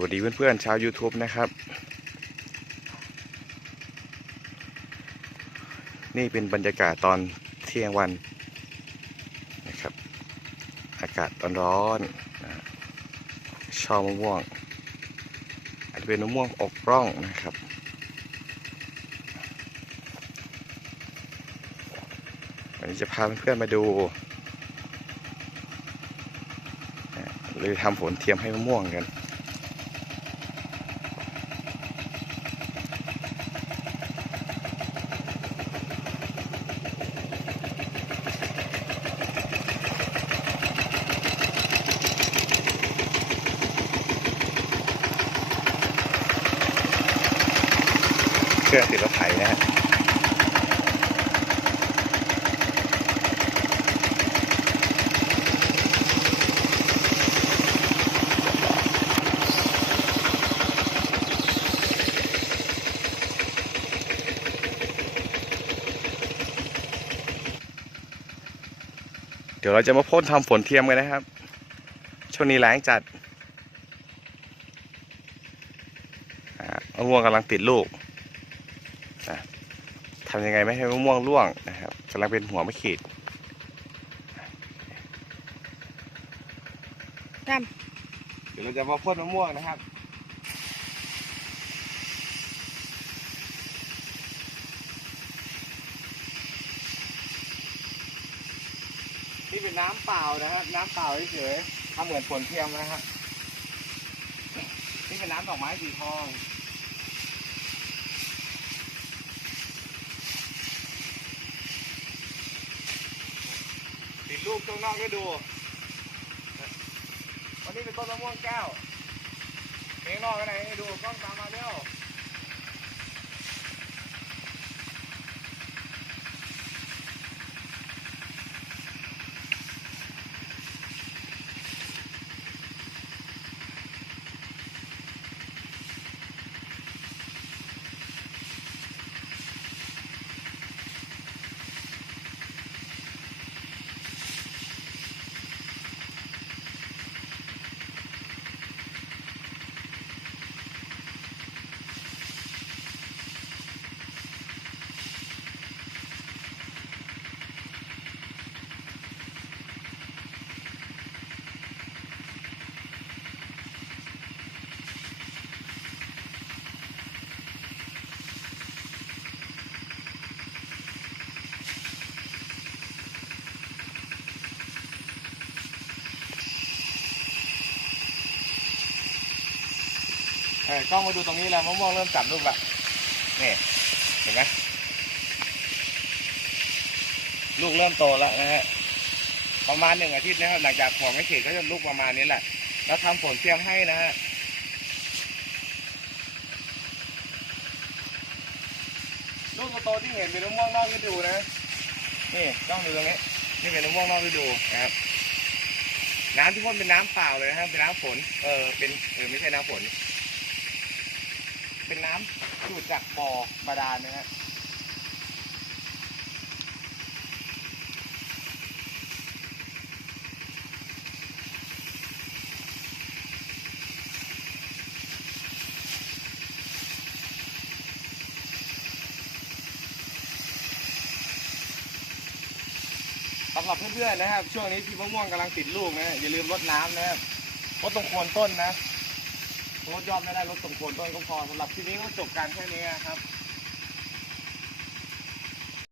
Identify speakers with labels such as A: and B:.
A: วัสดีเพื่อนๆชาว YouTube นะครับ นี่เป็นบรรยากาศตอนเที่ยงวันนะครับ อากาศร้อนๆนะช่อมะม่วงอาจจะเป็นมะม่วงอกร่องนะครับวันนี้จะพาเพื่อนๆมาดูนะเลยทำฝนเทียมให้มะม่วงกัน เครื่องติดรถไถนะฮะเดี๋ยวเราจะมาพ่นทำฝนเทียมกันนะครับ ช่วงนี้แรงจัดอ่ามะม่วงกำลังติดลูก ทำยังไงไม่ให้มะม่วงร่วงนะครับกำลังเป็นหัวมะขีด
B: ด
A: เดี๋ยวเราจะมาพ่นมะม่วงนะครับนี่เป็นน้ำเปล่านะครับ น้ำเปล่าเฉยๆทำเหมือนฝนเทียมนะครับนี่เป็นน้ำดอกไม้สีทอง ลูกตรงนอกก็ดู วันนี้เป็นต้นมะม่วงแก้วเองนอกกันไหนให้ดูกล้องตามมาเร็ว เออกล้องมาดูตรงนี้แล้วมะม่วงเริ่มจับลูกละนี่เห็นไหมลูกเริ่มโตแล้วนะฮะประมาณหนึ่งอาทิตย์นะครับหลังจากหัวไม่เขตก็จะลูกประมาณนี้แหละ แล้วทำฝนเทียมให้นะฮะลูกโตๆที่เห็นเป็นมะม่วงนอกฤดูนะนี่กล้องดูตรงนี้นี่เป็นมะม่วงนอกฤดูนะครับน้ำที่พ่นเป็นน้ำเปล่าเลยนะครับเป็นน้ำฝนเออเป็นเออไม่ใช่น้ำฝน เป็นน้ำสูดจากบ่อบาดาลนะฮะสำหรับเพื่อนๆนะครับ ช่วงนี้ที่มะม่วงกำลังติดลูกนะอย่าลืมรดน้ำนะครับรดตรงโคนต้นนะ รถยอดไม่ได้รถส่งโคนต้นก็พอสำหรับที่นี้ก็จบการแค่นี้ครับ